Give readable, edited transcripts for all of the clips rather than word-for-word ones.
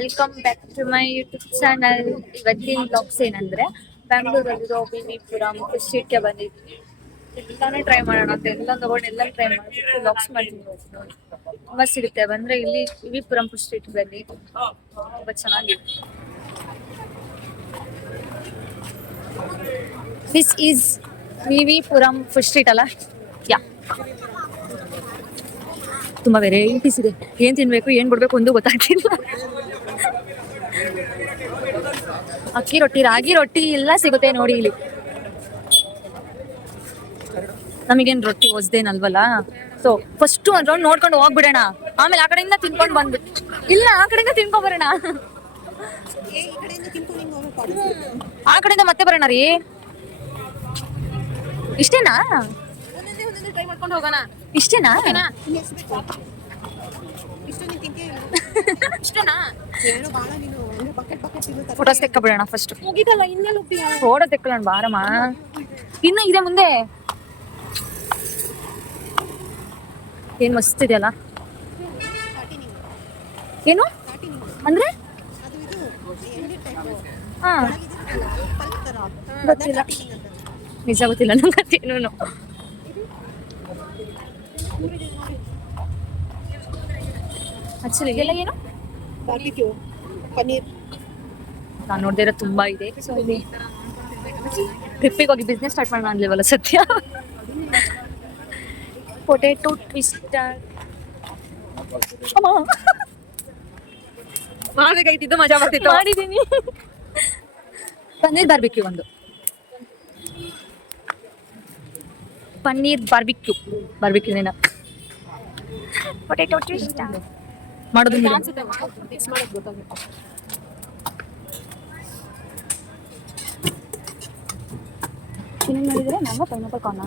Welcome back to my YouTube channel. ಇವತ್ತಿನ blogs ಏನಂದ್ರೆ ಬ್ಯಾಂಗ್ಳೂರಲ್ಲಿರೋ ವಿವಿಪುರಂ ಸ್ಟ್ರೀಟ್ಗೆ ಬಂದಿದ್ವಿ. ಎಲ್ಲಾನೇ ಟ್ರೈ ಮಾಡೋಣ ಅಂತ ಎಲ್ಲ ತಗೊಂಡು ಎಲ್ಲ ಟ್ರೈ ಮಾಡ್ಬಿಟ್ಟು ಬ್ಲಾಗ್ಸ್ ಮಾಡ್ತೀನಿ. ತುಂಬಾ ಸಿಗುತ್ತೆ ಬಂದ್ರೆ ಇಲ್ಲಿ ವಿವಿಪುರಂ ಸ್ಟ್ರೀಟ್ ಬನ್ನಿ, ತುಂಬಾ ಚೆನ್ನಾಗಿದೆ. ದಿಸ್ ಈಸ್ ವಿವಿಪುರಂ ಸ್ಟ್ರೀಟ್ ಅಲ್ಲ? ಯಾ, ತುಂಬಾ ವೆರೈಟೀಸ್ ಇದೆ. ಏನ್ ತಿನ್ಬೇಕು ಏನ್ ಬಿಡ್ಬೇಕು ಒಂದು ಗೊತ್ತಾಗ್ತಿಲ್ಲ. ಅಕ್ಕಿ ರೊಟ್ಟಿ, ರಾಗಿ ರೊಟ್ಟಿ ಎಲ್ಲ ಸಿಗುತ್ತೆ ನೋಡಿ ಇಲ್ಲಿ. ನಮಗೇನ್ ರೊಟ್ಟಿ ಹೊಸ್ದೇನಲ್ವಲ್ಲ, ಸೊ ಫಸ್ಟ್ ಒಂದ್ ರೌಂಡ್ ನೋಡ್ಕೊಂಡು ಹೋಗ್ಬಿಡೋಣ, ಆಮೇಲೆ ಆ ಕಡೆಯಿಂದ ತಿನ್ಕೊಂಡು ಬಂದ್ಬಿಟ್ಟು ಇಲ್ಲ ಆ ಕಡೆಯಿಂದ ತಿನ್ಕೊಂಡ್ ಬರೋಣ, ಆ ಕಡೆಯಿಂದ ಮತ್ತೆ ಬರೋಣ ರೀ. ಇಷ್ಟೇನಾ? ಟ್ರೈ ಮಾಡ್ಕೊಂಡು ಹೋಗೋಣ. ಇಷ್ಟೇನಾ? Photos ತೆಕ್ಕೊಬಿಡೋಣ first. ಮುಗಿದಲ್ಲ, ಇನ್ನೆಲ್ಲ ಫೋಟೋ ತೆಕ್ಕೊಳ್ಳೋಣ ಬಾರಮ್ಮ. ಇನ್ನು ಇದೆ ಮುಂದೆ. ಏನ್ ಮಸ್ತ್ ಇದೆಯಲ್ಲ. ಏನು ಅಂದ್ರೆ? ಹಾ, ಗೊತ್ತಿಲ್ಲ, ನಿಜ ಗೊತ್ತಿಲ್ಲ ನಂಗೇನು. ಆಕ್ಚುಲಿ ಇದೆಲ್ಲ ಏನು ಪನ್ನೀರ್ ನಾನು ನೋಡ್ದೇ ಇರೋ ತುಂಬಾ ಇದೆ. ಸೊ ಇಲ್ಲಿ ಟ್ರಿಪ್ಪಿಗೆ ಹೋಗಿ ಬಿಸ್ನೆಸ್ ಸ್ಟಾರ್ಟ್ ಮಾಡೋಣ ಅನ್ಲಿವಲ್ಲ ಸತ್ಯ. ಪೊಟೇಟೊ ಟ್ವಿಸ್ಟರ್ ಮಾಡ್ಬೇಕಾಯ್ತಿದ್ದು, ಮಜಾ ಬರ್ತಿತ್ತು, ಮಾಡಿದ್ದೀನಿ. ಪನ್ನೀರ್ ಬಾರ್ಬಿಕ್ಯೂ, ಒಂದು ಪನ್ನೀರ್ ಬಾರ್ಬಿಕ್ಯೂ, ಬಾರ್ಬಿಕ್ಯೂನೇನ ಪೊಟೇಟೊ ಟ್ವಿಸ್ಟರ್ ಮಾಡೋದು ಏನೇನು ಮಾಡಿದರೆ ನಂಗೆ ಪೈನಾಪಲ್ ಕಾರ್ನ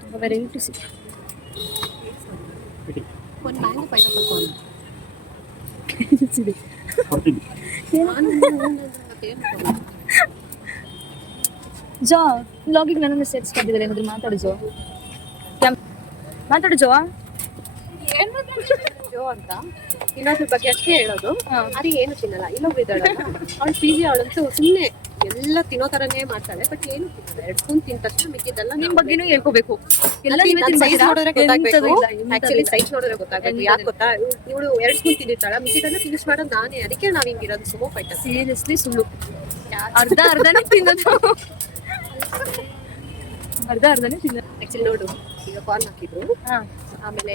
ತುಂಬ ವೆರೈಟೀಸ್ ಇದೆ. ಒಂದು ಮ್ಯಾಂಗೋ ಪೈನಾಪಲ್ ಕಾರ್ನ್ ಜೋ ವ್ಲಾಗಿಗೆ ನನ್ನನ್ನು ಸೇರಿಸ್ಕೊಂಡಿದ್ದಾರೆ. ಏನಾದ್ರು ಮಾತಾಡು ಜೋ, ಮಾತಾಡು ಜೋ. ಜೋ ಅಂತ ಇನ್ನೊಂದ್ರ ಬಗ್ಗೆ ಅಷ್ಟೇ ಹೇಳೋದು. ಅರಿ ಏನು ತಿನ್ನಲ್ಲ. ಇನ್ನೊಬ್ರು ಇದ್ದಾಳೆ, ಅವಳು ಪಿ ಜಿ, ಅವಳಂತೂ ಸುಮ್ಮನೆ ಎಲ್ಲ ತಿನ್ನೋ ತರನೇ ಮಾಡ್ತಾಳೆ, ಬಟ್ ಏನು ತಿನ್ನಲ್ಲ. 2 ಸ್ಪೂನ್ ತಿಂದ ತಕ್ಷಣ ಮಿಕ್ಕಿದ್ದೆಲ್ಲ ನಿಮ್ ಬಗ್ಗೆನೂ ಹೇಳ್ಕೋಬೇಕು. ಸೈಜ್ ನೋಡಿದ್ರೆ ಗೊತ್ತಾಗ್ಬೇಕು. ಆಕ್ಚುಲಿ ಸೈಜ್ ನೋಡಿದ್ರೆ ಗೊತ್ತಾಗ್ಬೇಕು. ಯಾಕೆ ಗೊತ್ತಾ, ಇವಳು 2 ಸ್ಪೂನ್ ತಿಂದಿರ್ತಾಳ, ಮಿಕ್ಕಿದ್ದನ್ನ ಫಿನಿಶ್ ಮಾಡೋದು ನಾನೇ. ಅದಕ್ಕೆ ನಾವ್ ಹಿಂಗಿರೋದು ಸುಮೋ ಫೈಟ್. ಸೀರಿಯಸ್ಲಿ ಸುಳ್ಳು. ಅರ್ಧನೇ ತಿನ್ನೋದು, ಅರ್ಧನೇ ತಿನ್ನೋದು. ಆಕ್ಚುಲಿ ನೋಡು, ಈಗ ಕಾರ್ನ್ ಹಾಕಿದ್ರು, ಆಮೇಲೆ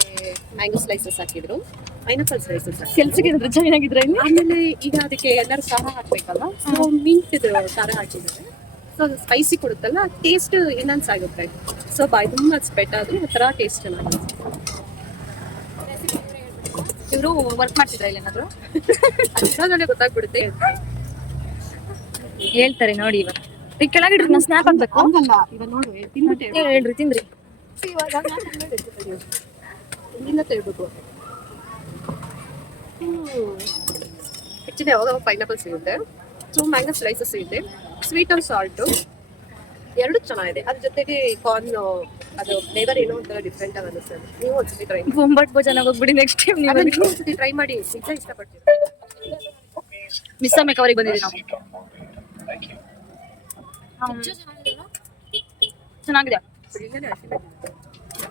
ಮ್ಯಾಂಗೋ ಸ್ಲೈಸಸ್ ಹಾಕಿದ್ರು, ಪೈನಾಪಲ್ ಸ್ಲೈಸಸ್ ಕೆಲ್ಸಕ್ಕೆ ಚೆನ್ನಾಗಿದ್ರೆ, ಆಮೇಲೆ ಈಗ ಅದಕ್ಕೆ ಎಲ್ಲರೂ ಖಾರ ಹಾಕ್ಬೇಕಲ್ಲ, ಸೊ ಮಿಂಟಿದ್ರು ಖಾರ ಹಾಕಿದ್ರೆ ಸೊ ಅದು ಸ್ಪೈಸಿ ಕೊಡುತ್ತಲ್ಲ, ಟೇಸ್ಟ್ ಎನ್ಹಾನ್ಸ್ ಆಗುತ್ತೆ. ಸೊ ಬಾಯ್ ತುಂಬ ಸ್ಪೆಟ್ ಆದ್ರೂ ಒಂಥರ ಟೇಸ್ಟ್ ಚೆನ್ನಾಗಿರುತ್ತೆ. ಇವರು ವರ್ಕ್ ಮಾಡ್ತಿದ್ರ ಇಲ್ಲ ಏನಾದ್ರು? ಅದನ್ನೇ ಗೊತ್ತಾಗ್ಬಿಡುತ್ತೆ. ಹೇಳ್ತಾರೆ ನೋಡಿ. ಇವಾಗ ಈಗ ಕೆಳಗಿಡ್ರಿ, ನಾನು ಸ್ನ್ಯಾಪ್ ಹಾಕ್ಬೇಕು. ಇವಾಗ ನೋಡು, ತಿನ್ಬಿಟ್ಟೆ ಹೇಳ್ರಿ, ತಿಂದ್ರಿ. ಇಲ್ಲ ತೇಳ್ಬೇಕು. ಆಕ್ಚುಲಿ ಯಾವಾಗ ಪೈನಾಪಲ್ ಸಿಗುತ್ತೆ, ಸೊ ಮ್ಯಾಂಗೋ ಸ್ಲೈಸಸ್ ಸಿಗುತ್ತೆ, ಸ್ವೀಟ್ ಅಂಡ್ ಸಾಲ್ಟ್ ಎರಡು ಚೆನ್ನಾಗಿದೆ. ಅದ್ರ ಜೊತೆಗೆ ಕಾರ್ನ್ ಅದು ಫ್ಲೇವರ್ ಏನೋ ಒಂಥರ ಡಿಫ್ರೆಂಟ್ ಆಗಿ ಅನಿಸ್ತದೆ. ನೀವು ಒಂದ್ಸತಿ ಟ್ರೈ ಮಾಡಿ. ಬೊಂಬಟ್ ಭೋಜನ ಹೋಗ್ಬಿಡಿ ನೆಕ್ಸ್ಟ್ ಟೈಮ್. ನೀವು ಒಂದ್ಸತಿ ಟ್ರೈ ಮಾಡಿ, ನಿಜ ಇಷ್ಟಪಡ್ತೀವಿ. ಮಿಸ್ ಮೇಕವರಿಗೆ ಬಂದಿದ್ದೀವಿ ನಾವು. ಚೆನ್ನಾಗಿದೆ.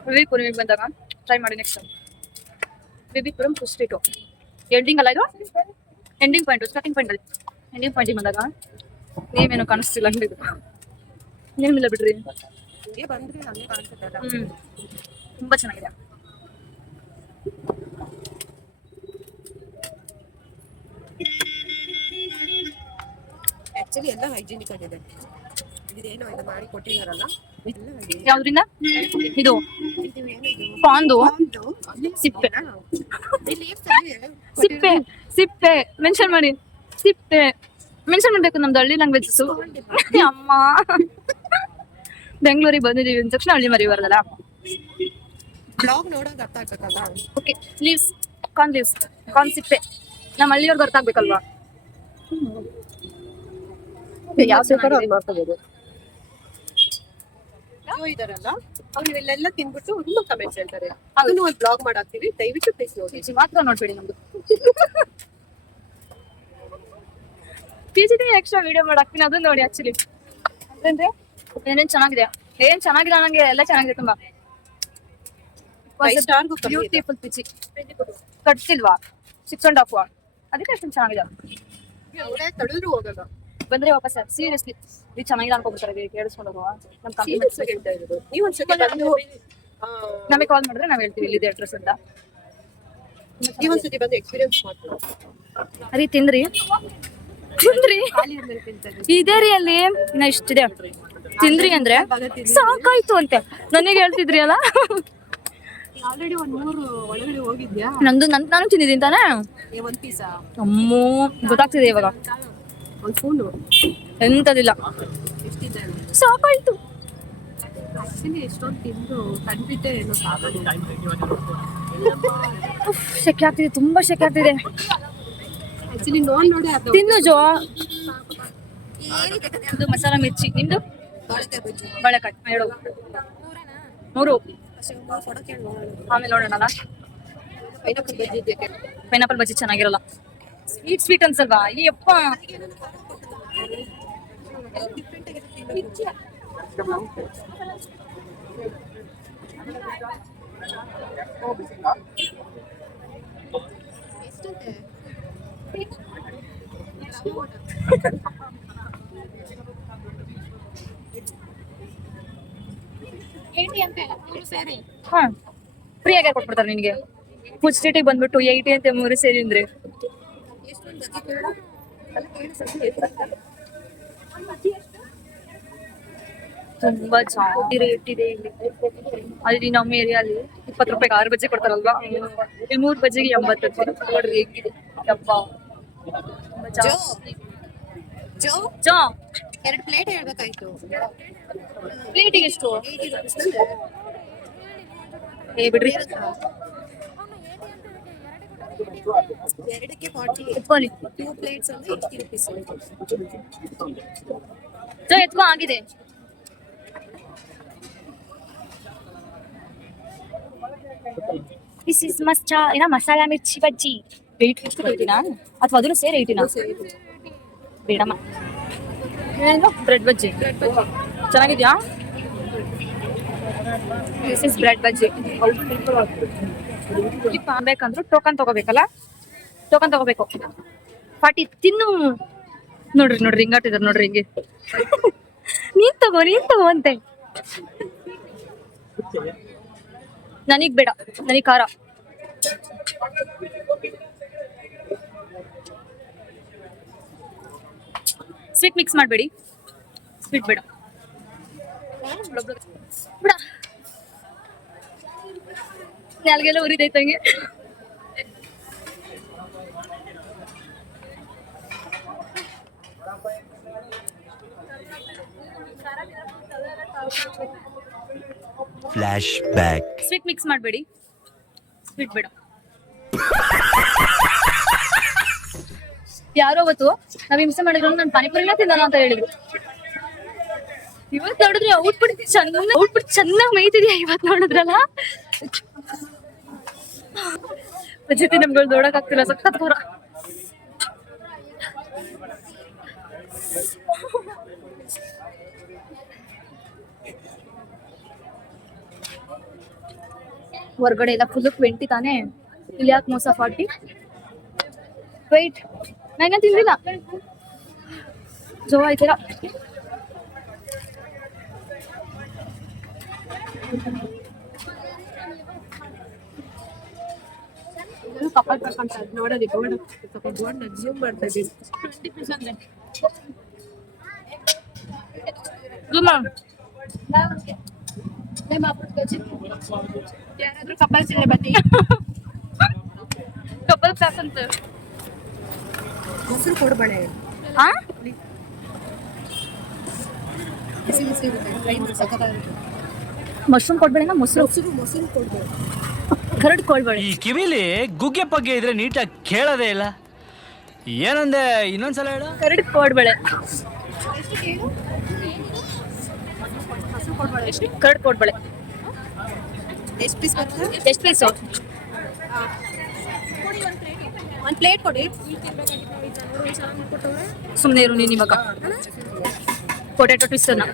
ವಿವಿಪುರಮಿಗೆ ಬಂದಾಗ ಟ್ರೈ ಮಾಡಿ next time. VV Puram street ending ಅಲ್ಲ, ಇದು ಎಂಡಿಂಗ್ ಪಾಯಿಂಟ್, ಸ್ಟಾರ್ಟಿಂಗ್ ಪಾಯಿಂಟ್ ಅಲ್ಲಿ ಎಂಡಿಂಗ್ ಪಾಯಿಂಟಿಗೆ ಬಂದಾಗ ನೀವೇನು ಕಾಣಿಸ್ತಿಲ್ಲ. ಅಂಗಡಿದು ಏನಿಲ್ಲ ಬಿಡ್ರಿ. ತುಂಬಾ ಚೆನ್ನಾಗಿದೆ. ಆಕ್ಚುಲಿ ಎಲ್ಲ ಹೈಜಿನಿಕ್ ಆಗಿದೆ. ಇದೇನೋ ಇದು ಮಾಡಿ ಕೊಟ್ಟಿದಾರಲ್ಲ, ಯಾವ್ದ್ರಿಂದ? ಇದು ಪಾಂದು ಸಿಪ್ಪೆ, ಸಿಪ್ಪೆ ಸಿಪ್ಪೆ ಮೆನ್ಷನ್ ಮಾಡಿ, ಸಿಪ್ಪೆ ಮೆನ್ಷನ್ ಮಾಡ್ಬೇಕು. ನಮ್ದು ಹಳ್ಳಿ ಲ್ಯಾಂಗ್ವೇಜಸ್. ಅಮ್ಮ ಬೆಂಗಳೂರಿಗೆ ಬಂದಿದ್ದೀವಿ ಅಂದ ತಕ್ಷಣ ಹಳ್ಳಿ ಮರಿ ಬರದಲ್ಲ. ಬ್ಲಾಗ್ ನೋಡೋದು ಅರ್ಥ ಆಗ್ಬೇಕಲ್ಲ. ಓಕೆ, ಲೀವ್ಸ್, ಕಾರ್ನ್ ಸಿಪ್ಪೆ ನಮ್ಮ ಹಳ್ಳಿಯವ್ರಿಗೆ ಅರ್ಥ ಆಗ್ಬೇಕಲ್ವಾ? ಯಾವ ಬೇಕಾದ್ರೂ ಅದು ಮಾಡ್ಕೋಬಹುದು. ಜಿಯೋ ಇದಾರಲ್ಲ ಅವ್ರು ಇಲ್ಲೆಲ್ಲ ತಿನ್ಬಿಟ್ಟು ತುಂಬಾ ಕಮೆಂಟ್ಸ್ ಹೇಳ್ತಾರೆ. ಅದನ್ನು ಒಂದು ಬ್ಲಾಗ್ ಮಾಡಾಕ್ತಿವಿ, ದಯವಿಟ್ಟು ಪ್ಲೀಸ್ ನೋಡಿ. PG ಮಾತ್ರ ನೋಡ್ಬೇಡಿ ನಮ್ದು. PG ಎಕ್ಸ್ಟ್ರಾ ವಿಡಿಯೋ ಮಾಡಾಕ್ತೀನಿ, ಅದನ್ನ ನೋಡಿ. ಆಕ್ಚುಲಿ ಅಂದ್ರೆ ಏನೇನ್ ಚೆನ್ನಾಗಿದೆ, ಏನ್ ಚೆನ್ನಾಗಿಲ್ಲ ನಂಗೆ, ಎಲ್ಲ ಚೆನ್ನಾಗಿದೆ ತುಂಬಾ. 5 ಸ್ಟಾರ್ ಬ್ಯೂಟಿಫುಲ್ PG. ಕಟ್ಸಿಲ್ವಾ 6.5, ಅದಕ್ಕೆ ಅಷ್ಟೊಂದು ಚೆನ್ನಾಗಿದೆ. ತಡೆದ್ರು ಹೋಗಲ್ಲ, ಬಂದ್ರೆ ವಾಪಸ್ ಸೀರಿಯಸ್ಲಿ ಇದು ಚೆನ್ನಾಗಿಲ್ಲ ಅನ್ಕೋಬಿಡ್ತಾರೆ, ಕೇಳಿಸ್ಕೊಂಡು ಹೋಗುವ. ನಮ್ ಸೀರಿಯಸ್ ಆಗಿ ಹೇಳ್ತಾ ಇರೋದು. ನೀವು ಒಂದ್ಸತಿ ಬಂದು ನಮಗೆ ಕಾಲ್ ಮಾಡಿದ್ರೆ ನಾವ್ ಹೇಳ್ತೀವಿ ಇಲ್ಲಿದೆ ಅಡ್ರೆಸ್ ಅಂತ. ನೀವು ಒಂದ್ಸತಿ ಬಂದು ಎಕ್ಸ್ಪೀರಿಯನ್ಸ್ ಮಾಡ್ತೀವಿ. ಅದೇ ತಿಂದ್ರಿ ಇದೇ ರೀ, ಅಲ್ಲಿ ಇನ್ನ ಇಷ್ಟಿದೆ. ತಿಂದ್ರಿ ಅಂದ್ರೆ ಸಾಕಾಯ್ತು ಅಂತೆ ನನಗೆ ಹೇಳ್ತಿದ್ರಿ ಅಲ್ಲ. ಆಲ್ರೆಡಿ 100 ಒಳಗಡೆ ಹೋಗಿದ್ಯಾ? ನಾನು ತಿಂದಿದ್ದೀನಿ ತಾನೇ. ಒಂದ್ ಪೀಸಾ? ಅಮ್ಮೋ ಗೊತ್ತಾಗ್ತಿದೆ ಇವಾಗ. ಒಂದ್ ಫೋನು ಎಂತದಿಲ್ಲ, ಎಷ್ಟಿದೆ? ಸಾಕಾಯ್ತು. ಆಕ್ಚುಲಿ ಎಷ್ಟೊಂದು ತಿಂದು ಕಂಡ್ಬಿಟ್ಟೆ ಏನೋ ಸಾಕಾಗಿ ಶೆಕೆ ಆಗ್ತಿದೆ, ತುಂಬಾ ಶೆಕೆ ಆಗ್ತಿದೆ. ಆಕ್ಚುಲಿ ನೋಡಿ ಅದು ತಿನ್ನು ಜೋ. ಇದು ಮಸಾಲ ಮಿರ್ಚಿ, ನಿಮ್ದು ಬಾಳೆಕಾಯಿ ಹೇಳು. 3 ಆಮೇಲೆ ನೋಡೋಣ. ಪೈನಾಪಲ್ ಬಜ್ಜಿ ಇದೆಯಾ? ಪೈನಾಪಲ್ ಬಜ್ಜಿ ಚೆನ್ನಾಗಿರಲ್ಲ, ಸ್ವೀಟ್ ಅನ್ಸಲ್ವಾ? ಈ ಅಪ್ಪ ಹಾ ಫ್ರೀಯಾಗಿ ಕೊಟ್ಬಿಡ್ತಾರೆ ನಿನ್ಗೆ. ಫುಡ್ ಸ್ಟ್ರೀಟಿಗೆ ಬಂದ್ಬಿಟ್ಟು 80 ಅಂತ 3 ಸೇರಿ ಅಂದ್ರೆ ತುಂಬಾ ಜಾಸ್ತಿ ರೇಟ್ ಇದೆ ಇಲ್ಲಿ. ಅಲ್ಲಿ ನಮ್ಮ ಏರಿಯಾಲಿ 20 ರೂಪಾಯಿಗೆ 6 ಬಜ್ಜಿ ಕೊಡ್ತಾರಲ್ವಾ, ಇಲ್ಲಿ 3 ಬಜ್ಜಿಗೆ 80 ರೂಪಾಯಿ. ನೋಡ್ರಿ ಹೇಗಿದೆ ಯಪ್ಪ. ಜೋ 2 ಪ್ಲೇಟ್ ಹೇಳ್ಬೇಕಾಯ್ತು. ಪ್ಲೇಟಿಗೆ ಎಷ್ಟು? ಏ ಬಿಡ್ರಿ, ಎರಡಕ್ಕೆ 40. ಎತ್ಕೊಳ್ಳಿ. 2 ಪ್ಲೇಟ್ಸ್ ಅಂದ್ರೆ 80 rupees. ಜೋ ಎತ್ಕೋ, ಆಗಿದೆ. This is masala mirchi bajji. Weight ಎಷ್ಟು 80ನಾ ಅಥವಾ ಅದನ್ನು ಸೇರಿ 80ನಾ? ಬೇಡಮ್ಮ. ಏನು ಬ್ರೆಡ್ ಬಜ್ಜಿ ಚೆನ್ನಾಗಿದ್ಯಾ? This is bread bajji. ಬೇಕಂದ್ರು ಟೋಕನ್ ತಗೋಬೇಕಲ್ಲ, ಟೋಕನ್ ತಗೋಬೇಕು. 40 ತಿನ್ನು. ನೋಡ್ರಿ ಹಿಂಗಾಟಿದಾರೆ ನೋಡ್ರಿ ಹಿಂಗೆ. ನೀನ್ ತಗೋ ಅಂತೆ. ನನಗ್ ಬೇಡ, ನನಗ್ ಖಾರ. ಸ್ವೀಟ್ ಮಿಕ್ಸ್ ಮಾಡಬೇಡಿ, ಸ್ವೀಟ್ ಬೇಡ. ಬಿಡ ನಾಲ್ಗೆಲ್ಲ ಉರಿದೈತಂಗೆ. Flash back. ಸ್ವೀಟ್ ಮಿಕ್ಸ್ ಮಾಡಬೇಡಿ, ಸ್ವೀಟ್ ಬೇಡ. ಯಾರೋ ಅವತ್ತು ನಾವ್ ಹಿಂಸೆ ಮಾಡಿದ್ರು, ನಾನು ಪಾನಿಪುರಿನ ತಿನ್ನಲ್ಲ ಅಂತ ಹೇಳಿದ್ರು. ಇವತ್ ನೋಡಿದ್ರೆ ಔಟ್ಪುಟ್ ಚೆನ್ನಾಗಿ ಮೇಯ್ತಿದ್ಯಾ. ಇವತ್ ನೋಡಿದ್ರಲ್ಲ ಜೊತೆ ನಮ್ಗಳು ನೋಡಕ್ ಆಗ್ತಿಲ್ಲ, ಸಖತ್ ದೂರ. ಹೊರಗಡೆ ಎಲ್ಲ ಫುಲ್ 20 ತಾನೇ, ಇಲ್ಲಿ ಯಾಕೆ ಮೋಸ 40? ವೆಯ್ಟ್, ನಾನು ತಿಂದಿಲ್ಲ. ಜೋ ಆಯ್ತೀರಾ? ಕಪಲ್ ಅಂತ ನೋಡೋದಿ ಬೋರ್ಡ್ ಝೂಮ್ ಮಾಡ್ತಾ ಇದ್ದೀವಿ. ಯಾರಾದ್ರೂ ಕಪಲ್ಸ್ ಇಲ್ಲ ಬನ್ನಿ. ಕಪಲ್ ಪ್ಯಾಕ್ ಅಂತ ಮೊಸರು ಕೊಡ್ಬೇಳೆ. ಬಿಸಿ ಬಿಸಿ ಇರುತ್ತೆ, ಸಖತ್ತಾಗಿರುತ್ತೆ. ಮಶ್ರೂಮ್ ಕೊಡ್ಬೇಡ, ಮೊಸರು ಕೊಡ್ಬೇಡ. ಕರಡ್ ಕೊಡ್ಬೇಡ. ಈ ಕಿವಿಲಿ ಗುಗ್ಗೆ ಪಗ್ಗೆ ಇದ್ರೆ ನೀಟಾಗಿ ಕೇಳೋದೇ ಇಲ್ಲ. ಏನಂದೆ ಇನ್ನೊಂದ್ಸಲ ಹೇಳು. ಕರಡ್ ಕೊಡ್ಬೇಡ. ಎಷ್ಟು ಕೇಳು? ಮೊಸರು ಕರ್ಡ್ ಕೋಡ್ಬಳೆ ಎಷ್ಟು ಪೀಸ್ ಬರ್ತದೆ? ಎಷ್ಟು ಪೀಸು? ಒಂದು ಪ್ಲೇಟ್ ಕೊಡಿ. ಸುಮ್ಮನೆ ಇರು ನೀನು ಇವಾಗ. ಪೊಟ್ಯಾಟೊ ಟ್ವಿಸ್ಟರ್ನ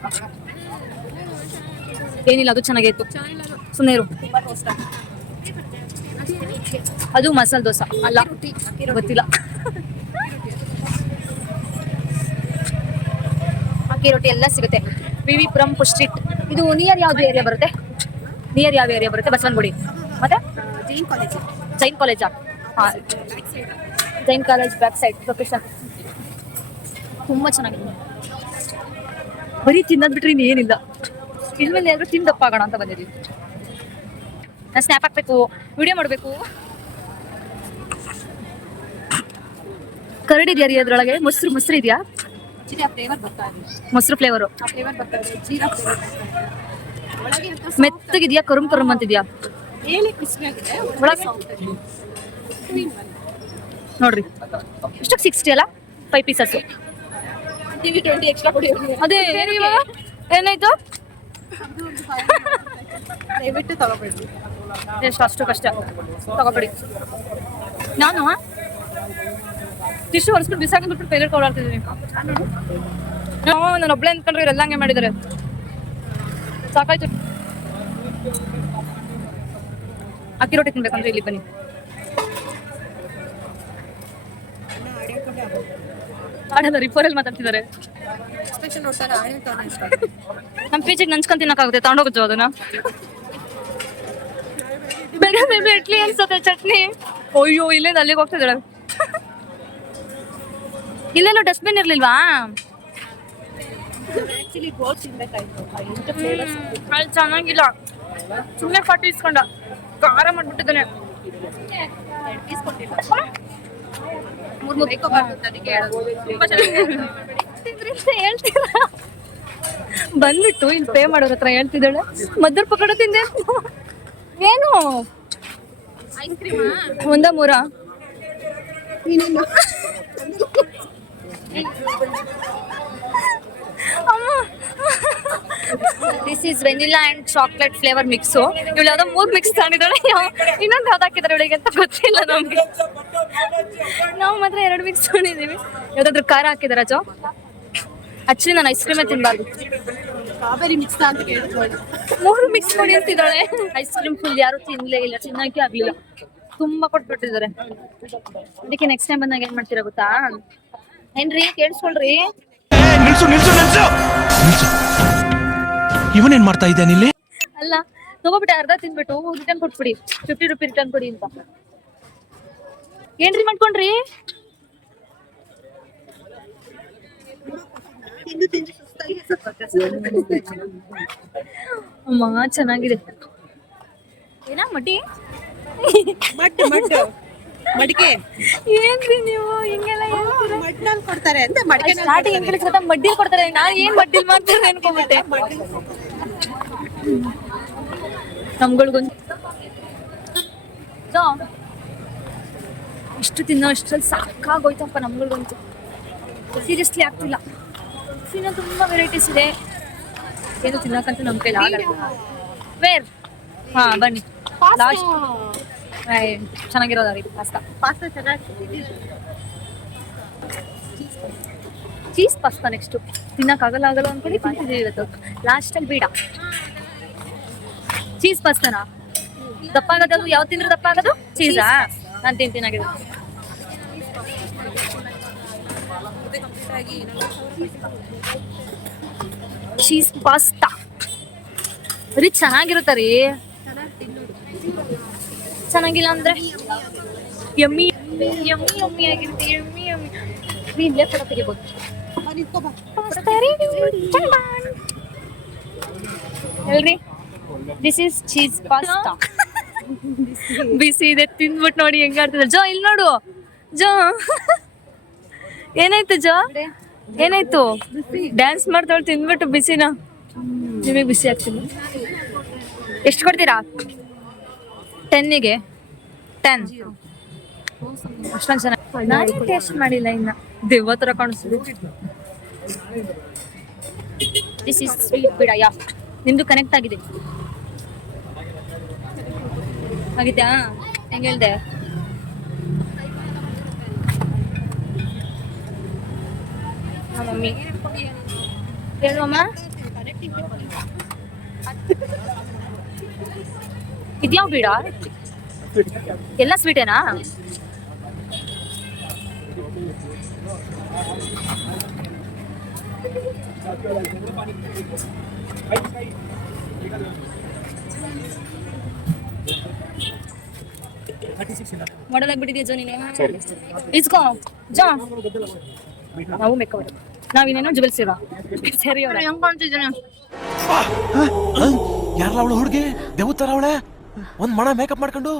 ಏನಿಲ್ಲ, ಅದು ಚೆನ್ನಾಗಿತ್ತು. ಸುಮ್ಮನೆ ಇರು. ಅದು ಮಸಾಲೆ ದೋಸೆ ಅಲ್ಲ, ಗೊತ್ತಿಲ್ಲ. ಅಕ್ಕಿ ರೊಟ್ಟಿ ಎಲ್ಲ ಸಿಗುತ್ತೆ. ವಿ ಪುರಂ ಸ್ಟ್ರೀಟ್. ಇದು ನಿಯರ್ ಯಾವ್ದು ಏರಿಯಾ ಬರುತ್ತೆ? ನಿಯರ್ ಯಾವ ಏರಿಯಾ ಬರುತ್ತೆ? ಬಸವನಗುಡಿ ಮತ್ತೆ ಜೈನ್ ಕಾಲೇಜಾ? ಹಾ, Jain college back side location. ತುಂಬಾ ಚೆನ್ನಾಗಿದೆ. ಬರೀ ತಿನ್ನೋದ್ ಬಿಟ್ರೆ ಇನ್ನೇನಿಲ್ಲ. ಇನ್ಮೇಲೆ ಎಲ್ಲರೂ ತಿಂದಪ್ಪ ಆಗೋಣ ಅಂತ ಬಂದಿದ್ದೀವಿ. ನಾನು ಸ್ನ್ಯಾಪ್ ಹಾಕ್ಬೇಕು, ವಿಡಿಯೋ ಮಾಡಬೇಕು. ಕರಡ್ ಇದೆಯಾ ರೀ ಅದ್ರೊಳಗೆ? ಮೊಸರು ಇದೆಯಾ? ಜೀರಾ ಫ್ಲೇವರ್ ಬರ್ತಾ ಇದೆ. ಮೊಸರು ಫ್ಲೇವರು ಆ ಫ್ಲೇವರ್ ಬರ್ತಾ ಇದೆ. ಜೀರಾ ಫ್ಲೇವರ್ ಒಳಗೆ ಮೆತ್ತಗಿದ್ಯಾ? ಕರುಮ್ ಅಂತಿದ್ಯಾ? ಏನೇ ಕ್ರಿಸ್ಪಿ ಆಗಿದೆ. ಒಳಗೆ ನೋಡ್ರಿ ಇಷ್ಟಕ್ಕೆ 60 ಅಲ್ಲ? 5 ಪೀಸಸ್. ಟಿವಿ 20 ಎಕ್ಸ್ಟ್ರಾ ಕೊಡಿ. ಅದೇ ಏನು ಇವಾಗ ಏನಾಯ್ತು? ದಯವಿಟ್ಟು ತಗೋಬೇಡಿ. ಎಷ್ಟು ಅಷ್ಟು ಕಷ್ಟ ತಗೋಬೇಡಿ. ನಾನು ಟಿಶ್ಯೂ ಹೊರಿಸ್ಬಿಟ್ಟು ಬಿಸಾಕೊಂಡ್ಬಿಟ್ಟು ಪೇರೆಂಟ್ ಓಡಾಡ್ತಿದ್ದೀನಿ. ನಾನು ಒಬ್ಳೆ ಅಂದ್ಕೊಂಡ್ರೆ ಇವರೆಲ್ಲ ಹಂಗೆ ಮಾಡಿದ್ದಾರೆ. ಸಾಕಾಯ್ತು. ಅಕ್ಕಿ ರೊಟ್ಟಿ ತಿನ್ಬೇಕಂದ್ರೆ ಇಲ್ಲಿ ಬನ್ನಿ. ಆಡಲ್ಲ, ರಿಪೋರಲ್ಲಿ ಮಾತಾಡ್ತಿದ್ದಾರೆ. ಎಕ್ಸ್ಪ್ರೆಷನ್ ನೋಡ್ತಾರೆ. ನಮ್ಮ ಪೀಚಿಗೆ ನಂಚ್ಕೊಂಡ್ ತಿನ್ನಕ್ಕಾಗುತ್ತೆ? ತಗೊಂಡೋಗುತ್ತೋ ಅದನ್ನ? ಬೇರೆ ಬೇರೆ ಇಡ್ಲಿ ಅನ್ಸುತ್ತೆ, ಚಟ್ನಿ. ಅಯ್ಯೋ, ಇಲ್ಲಿಂದ ಅಲ್ಲಿಗೆ ಹೋಗ್ತಿದ್ದಾಳೆ. ಇಲ್ಲೆಲ್ಲೋ ಡಸ್ಟ್ಬಿನ್ ಇರ್ಲಿಲ್ವಾ? ಆಕ್ಚುಲಿ ಗೋಲ್ ತಿನ್ಬೇಕಾಯ್ತು. ಅಲ್ಲಿ ಚೆನ್ನಾಗಿಲ್ಲ. ಸುಮ್ಮನೆ ಫಾಟಿ ಇಸ್ಕೊಂಡ ಖಾರ ಮಾಡ್ಬಿಟ್ಟಿದ್ದಾನೆ. ಪೀಸ್ ಕೊಟ್ಟಿಲ್ಲ. ಮೂರು ಹೇಳ್ತೀರಾ? ಬಂದ್ಬಿಟ್ಟು ಇಲ್ಲಿ ಪೇ ಮಾಡೋರ ಹತ್ರ ಹೇಳ್ತಿದ್ದಾಳೆ ಮದ್ದರ್ ಪಕೋಡ ತಿಂದೆ. ಏನು ಐಸ್ ಕ್ರೀಮಾ? ಒಂದ ಮೂರ? This is vanilla and chocolate flavour mix. ಇವಳು ಯಾವ್ದೋ 3 ಮಿಕ್ಸ್ ತಗೊಂಡಿದ್ದಾಳೆ. ಇನ್ನೊಂದು ಯಾವ್ದು ಹಾಕಿದ್ರೆ ಇವಳಿಗೆ ಅಂತ ಗೊತ್ತಿಲ್ಲ ನಮ್ಗೆ. ನಾವು ಮಾತ್ರ 2 ಮಿಕ್ಸ್ ತಗೊಂಡಿದ್ದೀವಿ. ಯಾವ್ದಾದ್ರು ಖಾರ ಹಾಕಿದಾರ ಜೋ? ಆಕ್ಚುಲಿ ನಾನು ಐಸ್ ಕ್ರೀಮೇ ತಿನ್ಬಾರ್ದು. ಸ್ಟ್ರಾಬೆರಿ ಮಿಕ್ಸ್ ಅಂತ ಕೇಳಿದ್ರು. 3 ಮಿಕ್ಸ್ ಮಾಡಿ ಅಂತಿದ್ದಾಳೆ. ಐಸ್ ಕ್ರೀಮ್ ಫುಲ್ ಯಾರು ತಿನ್ಲೇ ಇಲ್ಲ, ತಿನ್ನಕ್ಕೆ ಆಗ್ಲಿಲ್ಲ. ತುಂಬಾ ಕೊಟ್ಬಿಟ್ಟಿದ್ದಾರೆ. ಅದಕ್ಕೆ ನೆಕ್ಸ್ಟ್ ಟೈಮ್ ಬಂದಾಗ ಏನ್ ಮಾಡ್ತೀರಾ ಗೊತ್ತಾ? ಏನ್ರಿ ಕೇಳಿಸ್ಕೊಳ್ರಿ. ನಿಲ್ಸು ನಿಲ್ಸು ನಿಲ್ಸು ನಿಲ್ಸು. ಇವನೇನ್ ಮಾಡ್ತಾ ಇದ್ದಾನೆ ಇಲ್ಲಿ? ಅಲ್ಲ, ತಗೋಬಿಟ್ಟೆ ಅರ್ಧ ತಿನ್ಬಿಟ್ಟು ರಿಟರ್ನ್ ಕೊಟ್ಬಿಡಿ. 50 ರೂಪಾಯಿ ರಿಟರ್ನ್ ಕೊಡಿ ಅಂತ. ಏನ್ರಿ ಮಾಡ್ಕೊಂಡ್ರಿ? ಅಮ್ಮ ಚೆನ್ನಾಗಿದೆ. ಏನಾ ಮಡ್ಡಿ? ಮಡಿಕೆ ಏನ್ರಿ ನೀವು ಹಿಂಗೆಲ್ಲ ಹೇಳ್ತೀರಾ? ಮಡ್ನಲ್ಲಿ ಕೊಡ್ತಾರೆ ಅಂತ ಮಡಿಕೆ ಸ್ಟಾರ್ಟಿಂಗ್ ಹೆಂಗ್ ಕಳಿಸ್ಕೊತ ಮಡ್ಡಿಲ್ ಕೊಡ್ತಾರೆ. ನಾನ್ ಏನ್ ಮಡ್ಡಿಲ್ ಮಾಡ್ತಾರೆ ಅನ್ಕೊಂಡ್ಬಿಟ್ಟೆ. ನಮ್ಗಳಿಗೊಂದು ಇಷ್ಟು ತಿನ್ನೋ ಅಷ್ಟ್ರಲ್ಲಿ ಸಾಕಾಗೋಯ್ತಪ್ಪ ನಮ್ಗಳಿಗಂತೂ. ಸೀರಿಯಸ್ಲಿ ಆಗ್ತಿಲ್ಲ. ಇನ್ನು ತುಂಬಾ ವೆರೈಟೀಸ್ ಇದೆ. ಏನು ತಿನ್ನಕ್ಕಂತ ನಮ್ ಕೈಲಿ ಆಗಲ್ಲ. ವೇರ್? ಹಾ ಬನ್ನಿ. ಲಾಸ್ಟ್ ಚೆನ್ನಾಗಿರೋದಾಗಿ ಪಾಸ್ತಾ. ಪಾಸ್ತಾ ಚೆನ್ನಾಗಿ. Cheese pasta next. ತಿನ್ನಕ್ಕಾಗಲ್ಲ ಅನ್ಕೊಂಡು ತಿಂತಿದ್ದೀವಿ ಇವತ್ತು. ಲಾಸ್ಟಲ್ಲಿ ಬೇಡ. ಚೀಸ್ ಪಾಸ್ತಾನಾ? ದಪ್ಪ ಆಗೋದು ಯಾವ್ದು ತಿಂದ್ರೆ ದಪ್ಪ ಆಗೋದು? ಚೀಸಾ? ನಾನು ತಿಂತೀನಾಗಿದೆ. ಚೀಸ್ ಪಾಸ್ತಾ ರೀ ಚೆನ್ನಾಗಿರುತ್ತೆ ರೀ. ಚೆನ್ನಾಗಿಲ್ಲ ಅಂದ್ರೆ ಯಮ್ಮಿ ಯಮ್ಮಿ ಯಮ್ಮಿ ಆಗಿರುತ್ತೆ. ಯಮ್ಮಿ ಯಮ್ಮಿ ರೀ. ಇಲ್ಲೇ ಫೋಟೋ ತೆಗಿಬೋದು. ಎಲ್ರಿ ದಿಸ್ ಈಸ್ ಚೀಸ್ ಪಾಸ್ತಾ. ಬಿಸಿ ಇದೆ, ತಿಂದ್ಬಿಟ್ಟು ನೋಡಿ ಹೆಂಗ ಆಡ್ತಿದ್ರು. ಜೋ ಇಲ್ಲಿ ನೋಡು. ಜೋ ಏನಾಯ್ತು? ಜೋ ಏನಾಯ್ತು? ಡ್ಯಾನ್ಸ್ ಮಾಡ್ತಾಳೆ ತಿಂದ್ಬಿಟ್ಟು ಬಿಸಿನ. ನಿಮಗೆ ಬಿಸಿ ಆಗ್ತೀನಿ. ಎಷ್ಟು ಕೊಡ್ತೀರಾ? 10ಗೆ 10. ಅಷ್ಟೊಂದು ಚೆನ್ನಾಗಿ ನಾನೇ ಟೇಸ್ಟ್ ಮಾಡಿಲ್ಲ ಇನ್ನ. ದೆವ್ವ ಥರ ಕಾಣಿಸ್ತಿದೆ. ದಿಸ್ ಈಸ್ ಸ್ವೀಟ್ ಬಿಡ. ಯಾ ನಿಮ್ದು ಕನೆಕ್ಟ್ ಆಗಿದೆ ಆಗಿದ್ಯಾ ಹೆಂಗ್ ಹೇಳ್ದೆ ಮಮ್ಮಿ ಹೇಳುವಮ್ಮ ಇದ್ಯಾವ ಬೀಡ ಎಲ್ಲ ಸ್ವೀಟೇನಾ ಮಾಡಲಾಗ್ಬಿಟ್ಟಿದ್ಯಾ ಜೋ ನೀನು ಇಸ್ಕೋ ಜಾ ನಾವು ಮೇಕಪ್ ನಾವಿನ್ನೇನೋ ಜುಬಲ್ ಸೇವಾ ಸರಿ ಅವ್ರ ಹೆಂಗ್ ಕಾಣ್ತಿದ್ದೀನಿ ಯಾರಲ್ಲ ಅವಳು ಹುಡುಗಿ ದೇವತರ ಅವಳೆ ಒಂದ್ ಮಣ ಮೇಕಪ್ ಮಾಡ್ಕೊಂಡು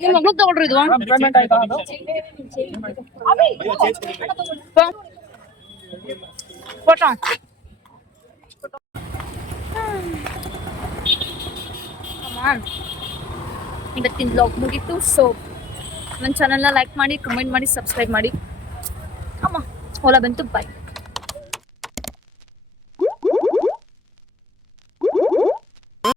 ನಿಮ್ ಮಗ್ಳು ತಗೊಳ್ರಿ ಇದು ಫೋಟೋ ಇವತ್ತಿನ ಬ್ಲಾಗ್ ಮುಗೀತು ಸೊ ನನ್ನ ಚಾನಲ್ನ ಲೈಕ್ ಮಾಡಿ ಕಮೆಂಟ್ ಮಾಡಿ ಸಬ್ಸ್ಕ್ರೈಬ್ ಮಾಡಿ ಅಮ್ಮ ಓಲಾ ಬಂತು ಬಾಯ್